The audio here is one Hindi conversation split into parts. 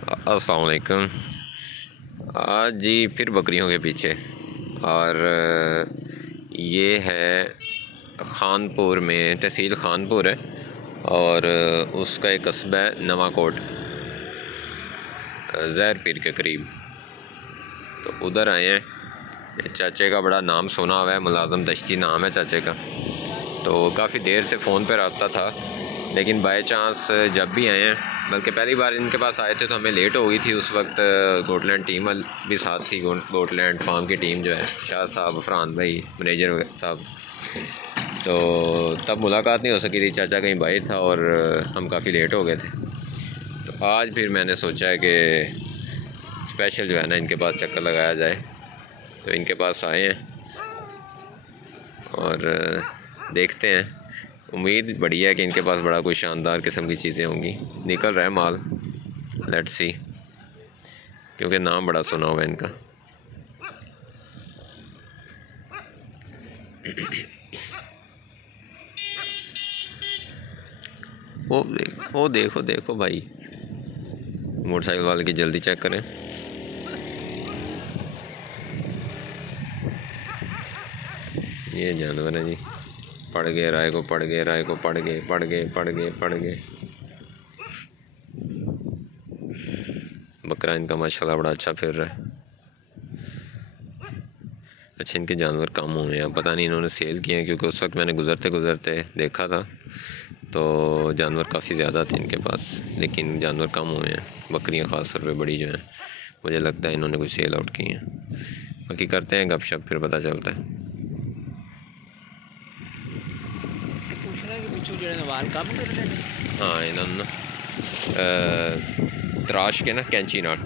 अस्सलाम वालेकुम। आज जी फिर बकरियों के पीछे। और ये है खानपुर में, तहसील खानपुर है और उसका एक कस्बा है नवाकोट, ज़हर पीर के करीब। तो उधर आए हैं। चाचे का बड़ा नाम सुना हुआ है, मुलाज़म दश्ती नाम है चाचे का। तो काफ़ी देर से फ़ोन पर रब्ता था, लेकिन बाय चांस जब भी आए हैं, बल्कि पहली बार इनके पास आए थे तो हमें लेट हो गई थी। उस वक्त गोटलैंड टीम भी साथ थी, गोटलैंड फार्म की टीम जो है, शाह साहब, फरहान भाई, मैनेजर साहब। तो तब मुलाकात नहीं हो सकी थी, चाचा कहीं बाहर था और हम काफ़ी लेट हो गए थे। तो आज फिर मैंने सोचा है कि स्पेशल जो है ना इनके पास चक्कर लगाया जाए। तो इनके पास आए हैं और देखते हैं। उम्मीद बढ़िया है कि इनके पास बड़ा कोई शानदार किस्म की चीज़ें होंगी। निकल रहा है माल, लेट्स सी, क्योंकि नाम बड़ा सुना हुआ है इनका। वो देखो देखो भाई, मोटरसाइकिल वाले की जल्दी चेक करें। ये जानवर है जी, पड़ गए राय को, पड़ गए राय को, पड़ गए, पड़ गए, पड़ गए, पड़ गए। बकरा इनका माशाल्लाह बड़ा अच्छा फिर रहा है। अच्छा, इनके जानवर कम हुए हैं, पता नहीं इन्होंने सेल किए हैं, क्योंकि उस वक्त मैंने गुज़रते गुज़रते देखा था तो जानवर काफ़ी ज़्यादा थे इनके पास, लेकिन जानवर कम हुए हैं। बकरियां ख़ास तौर पे बड़ी जो हैं, मुझे लगता है इन्होंने कुछ सेल आउट की हैं। बाकी करते हैं गपशप, फिर पता चलता है। हाँ, इन्होंने तराश के ना कैंची नाल,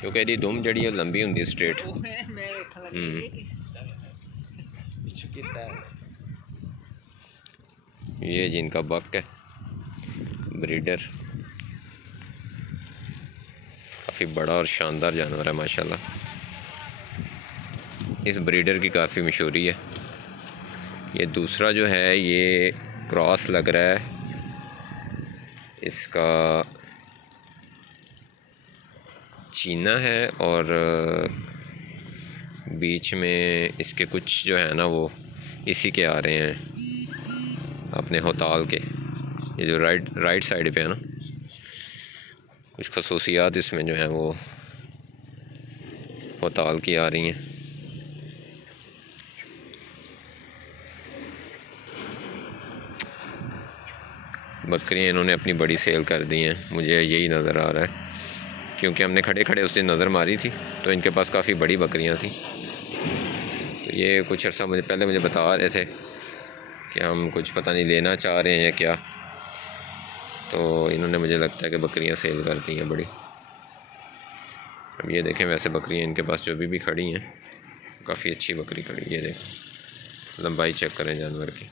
क्योंकि यदि दुम जड़ी है लंबी होंगी स्ट्रेट। ये जिनका बक है, ब्रीडर, काफ़ी बड़ा और शानदार जानवर है माशाल्लाह। इस ब्रीडर की काफ़ी मशहूरी है। ये दूसरा जो है ये क्रॉस लग रहा है, इसका चीना है और बीच में इसके कुछ जो है ना वो इसी के आ रहे हैं, अपने होताल के। ये जो राइट साइड पे है ना, कुछ खसूसियात इसमें जो है वो होताल की आ रही हैं। बकरियाँ इन्होंने अपनी बड़ी सेल कर दी हैं, मुझे यही नज़र आ रहा है, क्योंकि हमने खड़े खड़े उस दिन नज़र मारी थी तो इनके पास काफ़ी बड़ी बकरियाँ थी। तो ये कुछ अर्सा मुझे बता रहे थे कि हम कुछ पता नहीं लेना चाह रहे हैं या क्या, तो इन्होंने मुझे लगता है कि बकरियां सेल कर दी हैं बड़ी। अब ये देखें, वैसे बकरियां इनके पास जो भी खड़ी हैं, काफ़ी अच्छी बकरी खड़ी है। ये देखें, लंबाई चेक करें जानवर की।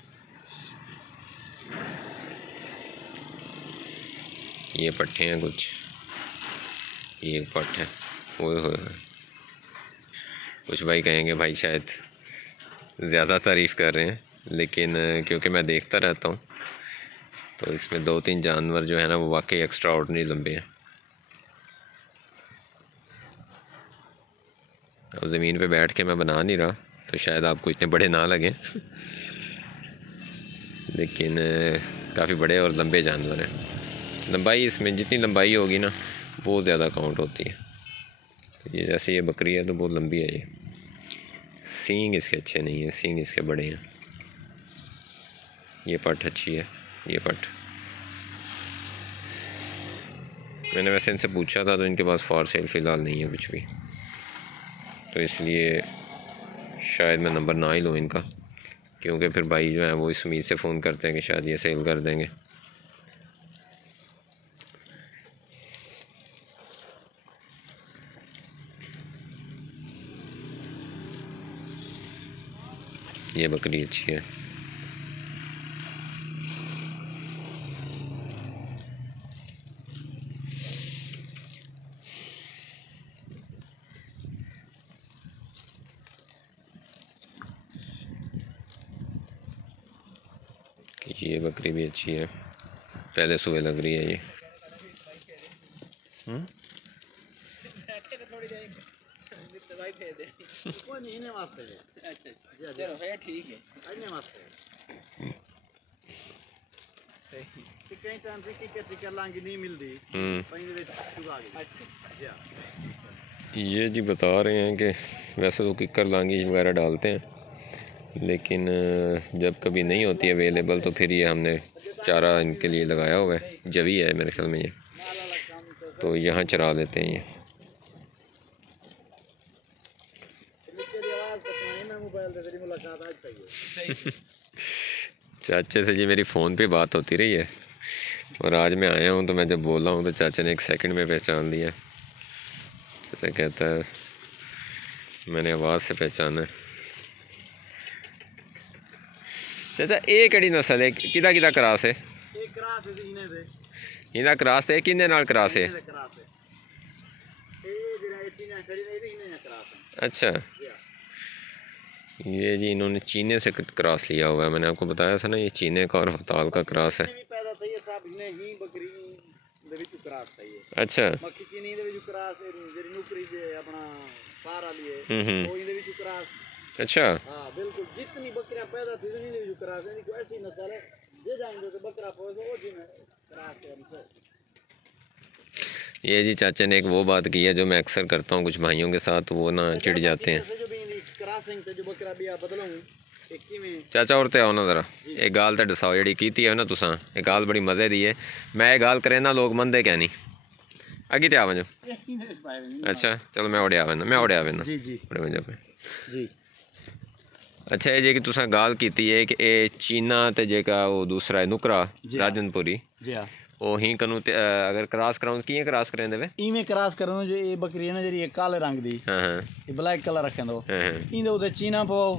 ये पट्ठे हैं कुछ, ये पट्ठ है। ओए होए, कुछ भाई कहेंगे भाई शायद ज़्यादा तारीफ़ कर रहे हैं, लेकिन क्योंकि मैं देखता रहता हूँ तो इसमें 2-3 जानवर जो है ना वो वाकई एक्स्ट्रा ऑर्डिनरी लंबे हैं। अब ज़मीन पे बैठ के मैं बना नहीं रहा तो शायद आपको इतने बड़े ना लगें, लेकिन काफ़ी बड़े और लंबे जानवर हैं। लंबाई इसमें जितनी लंबाई होगी ना वो ज़्यादा काउंट होती है। तो ये जैसे ये बकरी है तो बहुत लंबी है। ये सींग इसके अच्छे नहीं है, सींग इसके बड़े हैं। ये पट अच्छी है, ये पट। मैंने वैसे इनसे पूछा था तो इनके पास फॉर सेल फ़िलहाल नहीं है कुछ भी, तो इसलिए शायद मैं नंबर ना ही लूँ इनका, क्योंकि फिर भाई जो है वो इस उम्मीद से फ़ोन करते हैं कि शायद ये सेल कर देंगे। ये बकरी अच्छी है। ये बकरी भी अच्छी है, पहले सुबह लग रही है ये। थोड़ी देर दवाई भेज दे कोई नहीं इन्हें वास्ते है। अच्छा चलो है ठीक है इन्हें वास्ते सही कि कई टाइम से टिकट लांगी नहीं मिलती पहले दे चुका गई। अच्छा ये जी बता रहे हैं कि वैसे तो किकर लांगी वगैरह डालते हैं, लेकिन जब कभी नहीं होती अवेलेबल तो फिर ये हमने चारा इनके लिए लगाया हुआ है। जवी है मेरे ख्याल में ये, तो यहाँ चरा लेते हैं ये। चाचे से जी मेरी फ़ोन पे बात होती रही है, और आज मैं आया हूँ तो मैं जब बोला हूँ तो चाचा ने 1 सेकंड में पहचान लिया। जैसे कहता है मैंने आवाज़ से पहचाना है। चाचा ये केड़ी नस्ल है, किदा किदा क्रास है? इना क्रास है किन्ने नाल क्रास है? अच्छा ये जी इन्होंने चीने से क्रॉस लिया हुआ है। मैंने आपको बताया था ना ये चीने का और हताल का क्रॉस है। अच्छा अच्छा हाँ बिल्कुल जितनी बकरियां पैदा थी इतनी क्रॉस है। इनको ऐसी नस्ल है जे जाएंगे तो बकरा पोस वो जी में क्रॉस है। ये जी चाचा ने एक वो बात की है जो मैं अक्सर करता हूँ कुछ भाइयों के साथ, वो ना चिढ़ जाते हैं। चाचा और ते आओ ना जरा एक गाल तो दसाओ जी की है ना तुसा, एक गाल बड़ी मज़े दी है। मैं ये गाल करे ना लोग मनते क्या नहीं अगे तो आ वजो। अच्छा चलो मैं ओढ़े आवे ना, मैं ओढ़े आवे ना बड़े वजह पे जी। अच्छा ये जी तुसा गाल की है कि ये चीना ते जेका वो दूसरा है नुकरा राजनपुरी ओ ही कनु अगर क्रॉस कराऊं किए क्रॉस करेंदे वे इवें क्रॉस करो जो ये बकरी है ना जरी काले रंग दी ये ब्लैक कलर रखेंदो इंदे उते चीना पाओ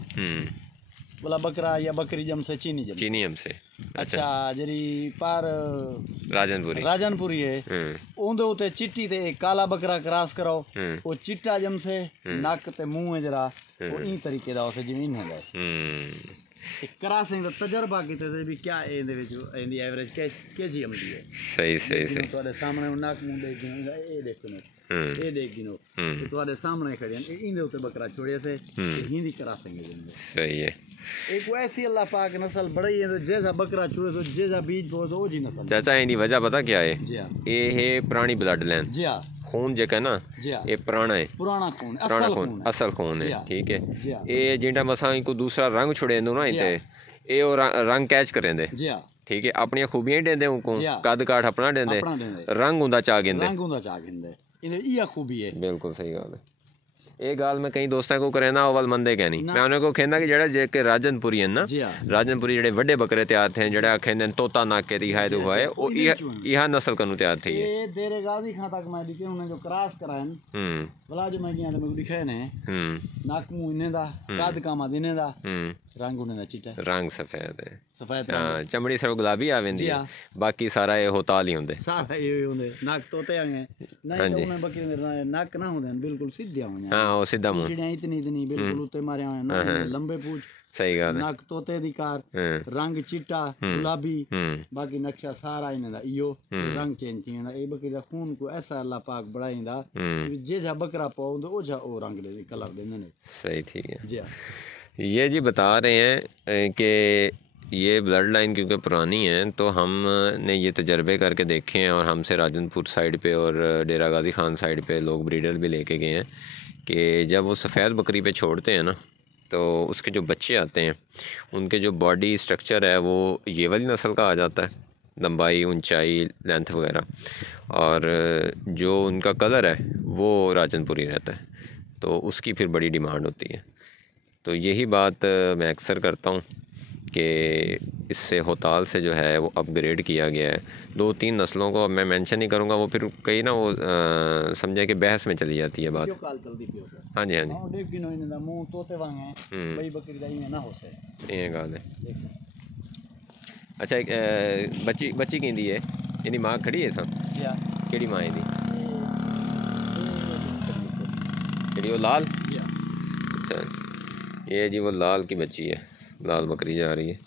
बोला बकरा या बकरी जम से चीनी जम से। अच्छा जरी पार राजनपुरी है उंदे उते चिट्टी ते काला बकरा क्रॉस करो वो चिट्टा जम से नक ते मुंह है जरा वो इन तरीके दा उसे जिवें इन्हें दा क्रॉसिंग दा तजर्बा कीते ते भी क्या इंदे विच इंदी एवरेज केजी आमदी है। सही सही सही ਤੁਹਾਡੇ ਸਾਹਮਣੇ ਨੱਕ ਮੂੰਹ ਦੇਖ ਗਿਨੋ ਇਹ ਦੇਖੋ ਨਾ ਇਹ ਦੇਖ ਗਿਨੋ ਤੁਹਾਡੇ ਸਾਹਮਣੇ ਖੜੇ ਹਨ ਇਹਦੇ ਉੱਤੇ ਬੱਕਰਾ ਛੋੜਿਆ ਸੇ ਹਿੰਦੀ क्रॉसिंग है। सही है एक ऐसी अल्लाह पाक नस्ल बड़ी है जैसा बकरा छुड़े तो जैसा बीज बो तो जी नस्ल। चाचा इनकी वजह पता क्या है? ये है पुरानी ब्लड लाइन जी हाँ खून जेका ना ये पुराना है, पुराना खून असल खून है ठीक है। ये जिंदा मसा इनको दूसरा रंग छुड़े ना इते ये रंग कैच करेंदे ठीक है अपनी खूबियां देंदे उनको कद काठ अपना देंदे रंग हुंदा चा गिंदे ये खूबी है। बिल्कुल सही गल है। ये गाल मैं कई दोस्तों को करे ना अवल मंदे क्या नहीं मैं उन्हें को कहना कि जेड़ा जेके राजनपुरी है ना राजनपुरी जेड़े बड़े बकरे तैयार थे जेड़ा कहंदे तोता नाके दी हाय दुहाए ओ इहा नस्ल कनु तैयार थी ये देरे गाजी खां तक मैं दिखे उन्हें जो क्रॉस करायन भला जो मैं गया तो मैं दिखे ने नाक मुंह इने दा कद कामा दिने दा रंग उन्हें दा चिट्टा रंग सफेद है सफेद हां चमड़ी सब गुलाबी आवेंदी है बाकी सारा ये होताल ही हुंदे सारा ये हुंदे नाक तोते आए नहीं तो उन्हें बकरी मेरे नाक ना हुंदे बिल्कुल सीधे होंगे हां ओ सीधा मुंह चिड़िया इतनी बिल्कुल उते मारे आए ना लंबे पूंछ सही गल है नाक तोते दी कार रंग चिट्टा गुलाबी बाकी नक्शा सारा इने दा इयो रंग चेंज थींदा ए बकरी दा खून को ऐसा अल्लाह पाक बढ़ाइंदा जे जा बकरा पाउंदो ओ जा ओ रंग दे कलर देंदे ने। सही ठीक है जी। ये जी बता रहे हैं कि ये ब्लड लाइन क्योंकि पुरानी है तो हमने ये तजर्बे करके देखे हैं और हमसे राजनपुर साइड पे और डेरा गाजी खान साइड पे लोग ब्रीडर भी लेके गए हैं कि जब वो सफ़ेद बकरी पे छोड़ते हैं ना तो उसके जो बच्चे आते हैं उनके जो बॉडी स्ट्रक्चर है वो ये वाली नस्ल का आ जाता है, लंबाई ऊंचाई लेंथ वगैरह, और जो उनका कलर है वो राजनपुरी रहता है तो उसकी फिर बड़ी डिमांड होती है। तो यही बात मैं अक्सर करता हूँ कि इससे होताल से जो है वो अपग्रेड किया गया है। 2-3 नस्लों को अब मैं मेंशन नहीं करूँगा वो फिर कई ना वो समझे कि बहस में चली जाती है बात। हाँ जी हाँ जी ये गाल है। अच्छा एक बच्ची कहती है इनकी माँ खड़ी है सब केड़ी माँ है वो लाल। अच्छा ये जी वो लाल की बच्ची है, लाल बकरी जा रही है।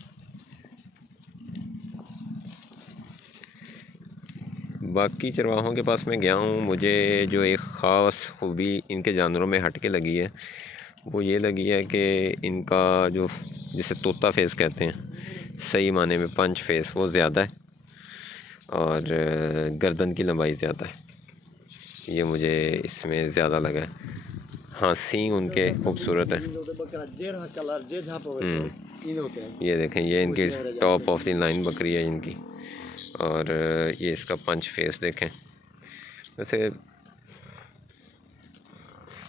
बाकी चरवाहों के पास मैं गया हूँ, मुझे जो एक ख़ास खूबी इनके जानवरों में हट के लगी है वो ये लगी है कि इनका जो जिसे तोता फेस कहते हैं, सही माने में पंच फेस वो ज़्यादा है और गर्दन की लंबाई ज़्यादा है, ये मुझे इसमें ज़्यादा लगा है। हाँ, सींग उनके खूबसूरत है। ये देखें, ये इनकी टॉप ऑफ द लाइन बकरी है इनकी, और ये इसका पंच फेस देखें। वैसे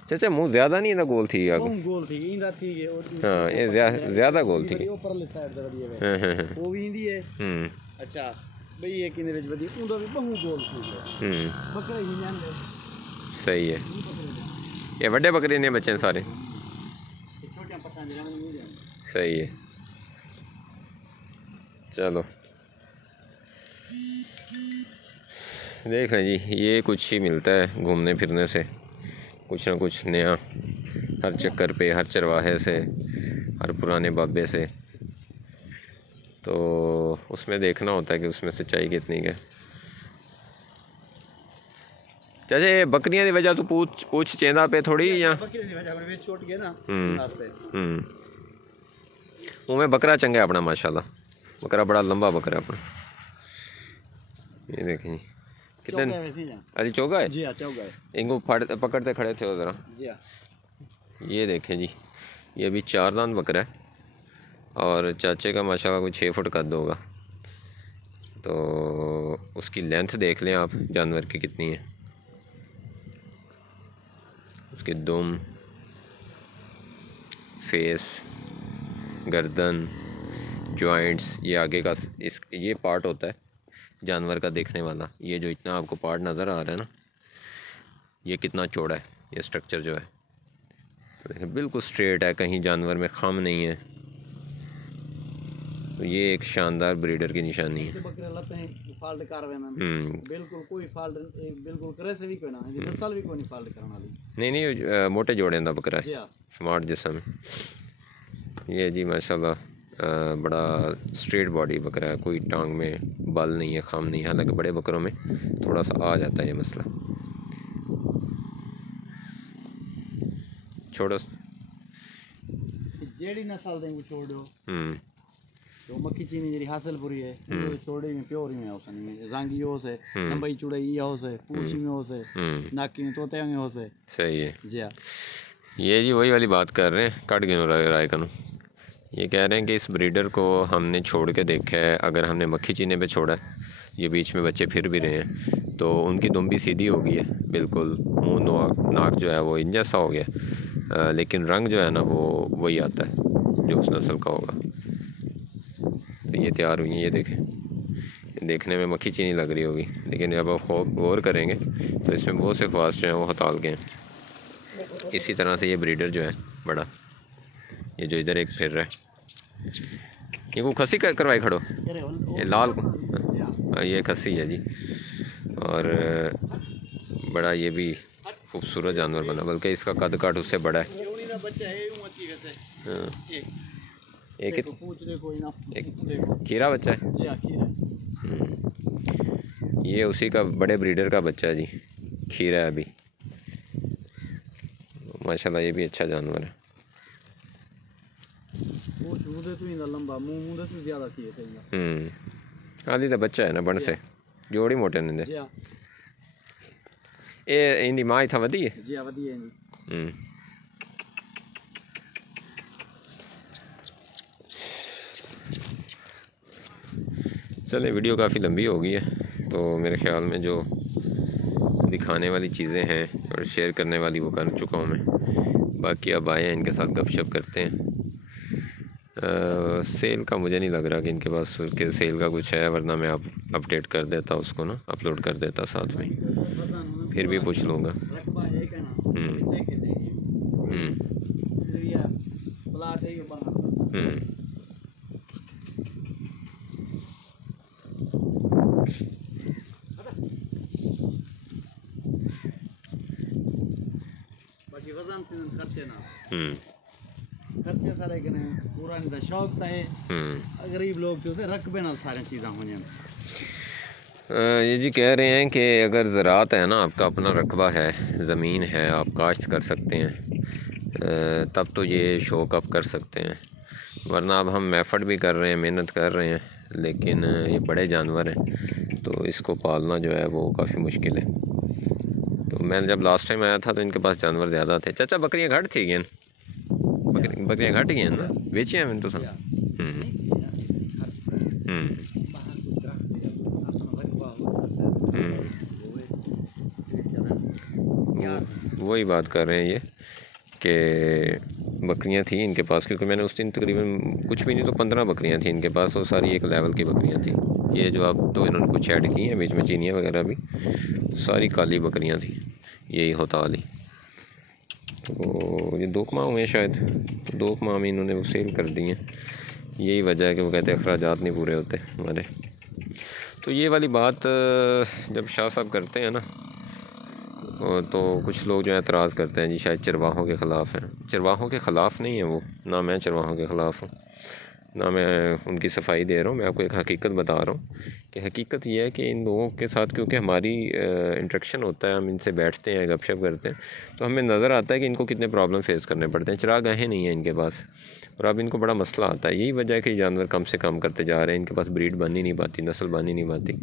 चाचा मुंह ज़्यादा नहीं था, गोल थी आगो। गोल थी इंदा थी हाँ, ये ज़्यादा गोल थी। ऊपर ले साइड दे वदी हाँ हाँ है वो भी इंदी है। अच्छा भाई ये किने विच वदी उंदा भी बहु गोल थी। बकरे ही जांदे सही है। ये बड़े बकरे ने बच्चे सारे छोटे पत्ता दे नहीं जान। सही है। चलो देख लें जी, ये कुछ ही मिलता है घूमने फिरने से, कुछ ना कुछ नया हर चक्कर पे, हर चरवाहे से, हर पुराने बाबे से। तो उसमें देखना होता है कि उसमें सच्चाई कितनी है। चाचा ये बकरियां की वजह तो पूछ चेंदा पे थोड़ी या बकरी की वजह में छोट गया ना उमें बकरा चंगा है अपना माशाल्लाह, बकरा बड़ा लंबा बकरा अपना। ये देखें कितने अली चौगा है जी, चौगा है। इनको पकड़ते खड़े थे ज़रा जी। ये देखें जी, ये अभी 4 दांत बकरा है और चाचे का माशाल्लाह कोई 6 फुट कद होगा। तो उसकी लेंथ देख लें आप जानवर की कितनी है, उसके दुम, फेस, गर्दन, जॉइंट्स, ये आगे का ये पार्ट होता है जानवर का देखने वाला। ये जो इतना आपको पार्ट नज़र आ रहा है ना, ये कितना चौड़ा है, ये स्ट्रक्चर जो है तो देखिए बिल्कुल स्ट्रेट है, कहीं जानवर में खम नहीं है। तो ये एक शानदार ब्रीडर की निशानी है। बिल्कुल कोई फॉल्ट बिल्कुल करे से भी कोई ना नस्ल भी कोई नहीं फॉल्ट करने वाली। नहीं मोटे जोड़े का बकरा है, स्मार्ट जिस्म। ये जी माशाल्लाह बड़ा स्ट्रेट बॉडी बकरा है, कोई टांग में बल नहीं है, खम नहीं है। हालांकि बड़े बकरों में थोड़ा सा आ जाता है ये मसला। छोड़ो जेडी नस्ल दे छोड़ो तो मक्खी चीनी जेडी हासिलपुरी है तो छोड़े में प्योर में होसन रंग यो से लंबाई चौड़ाई यो से पूंछ में हो से नाकी में तोते में हो से। सही है जी। ये जी वही वाली बात कर रहे हैं, कट गिनो राय करूँ। ये कह रहे हैं कि इस ब्रीडर को हमने छोड़ के देखा है, अगर हमने मक्खी चीने पे छोड़ा है, ये बीच में बच्चे फिर भी रहे हैं, तो उनकी दुम भी सीधी हो गई है बिल्कुल, मुंह नाक जो है वो इन जैसा हो गया, लेकिन रंग जो है ना वो वही आता है जो उस नस्ल का होगा। तो ये तैयार हुई है, ये देखें, देखने में मक्खी चीनी लग रही होगी, लेकिन जब आप गौर करेंगे तो इसमें बहुत से ख्वास जो हैं वो हताल गए हैं। इसी तरह से ये ब्रीडर जो है बड़ा, ये जो इधर एक फिर रहा है, ये को खसी करवाई खड़ो, ये लाल ये खसी है जी। और बड़ा ये भी खूबसूरत जानवर बना, बल्कि इसका कद काट उससे बड़ा है। एक खीरा बच्चा है, ये उसी का बड़े ब्रीडर का बच्चा है जी, खीरा है अभी माशाल्लाह। ये भी अच्छा जानवर है। आदि तो बच्चा है ना बन से, जोड़ी मोटे ने ये इंदी माँ इतना वधी है जी। वधी है। चले वीडियो काफ़ी लंबी हो गई है, तो मेरे ख्याल में जो दिखाने वाली चीज़ें हैं और शेयर करने वाली वो कर चुका हूँ मैं। बाकी अब आए हैं इनके साथ गपशप करते हैं। सेल का मुझे नहीं लग रहा कि इनके पास के सेल का कुछ है, वरना मैं आप अपडेट कर देता उसको ना, अपलोड कर देता साथ में, फिर भी पूछ लूँगा। खर्चे सारे कने पूरा इनका शौक तो है, गरीब लोग तो उसे रकबे नाल सारी चीज़ां हो जान। ये जी कह रहे हैं कि अगर ज़रात है ना, आपका अपना रकबा है, ज़मीन है, आप काश्त कर सकते हैं, तब तो ये शौक़ आप कर सकते हैं। वरना अब हम एफ़र्ट भी कर रहे हैं, मेहनत कर रहे हैं, लेकिन ये बड़े जानवर हैं तो इसको पालना जो है वो काफ़ी मुश्किल है। तो मैं जब लास्ट टाइम आया था तो इनके पास जानवर ज़्यादा थे। चाचा बकरियाँ घट थी गई, बकरियाँ घट गई हैं ना, बेची हैं मैंने तो सब। वही बात कर रहे हैं ये कि बकरियां थी इनके पास, क्योंकि मैंने उस दिन तकरीबन कुछ भी नहीं तो 15 बकरियां थी इनके पास, और सारी एक लेवल की बकरियां थी। ये जो अब तो इन्होंने कुछ ऐड की हैं बीच में, चीनियाँ वगैरह भी, सारी काली बकरियां थी यही होता वाली। तो ये 2 माह हुए शायद, 2 माह में इन्होंने वो सेल कर दी हैं। यही वजह है कि वो कहते हैं अखराजात नहीं पूरे होते हमारे। तो ये वाली बात जब शाह साहब करते हैं ना, तो कुछ लोग जो है एतराज़ करते हैं जी शायद चरवाहों के ख़िलाफ़ हैं। चरवाहों के ख़िलाफ़ नहीं है वो, ना मैं चरवाहों के ख़िलाफ़ हूँ, ना मैं उनकी सफाई दे रहा हूँ। मैं आपको एक हकीकत बता रहा हूँ कि हकीकत ये है कि इन लोगों के साथ क्योंकि हमारी इंटरेक्शन होता है, हम इनसे बैठते हैं, गपशप करते हैं, तो हमें नज़र आता है कि इनको कितने प्रॉब्लम फेस करने पड़ते हैं। चरागाहें नहीं हैं इनके पास, और अब इनको बड़ा मसला आता है। यही वजह है कि जानवर कम से कम करते जा रहे हैं, इनके पास ब्रीड बन ही नहीं पाती, नस्ल बन ही नहीं पाती।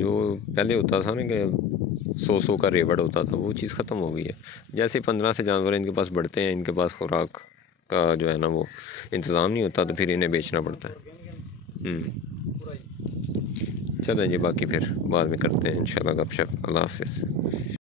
जो पहले होता था ना कि 100 का रेवड़ होता था, वो चीज़ ख़त्म हो गई है। जैसे 15 से जानवर इनके पास बढ़ते हैं, इनके पास खुराक का जो है ना वो इंतज़ाम नहीं होता, तो फिर इन्हें बेचना पड़ता है। चलें जी, बाकी फिर बाद में करते हैं इंशाल्लाह गपशप। अल्लाह हाफ़िज़।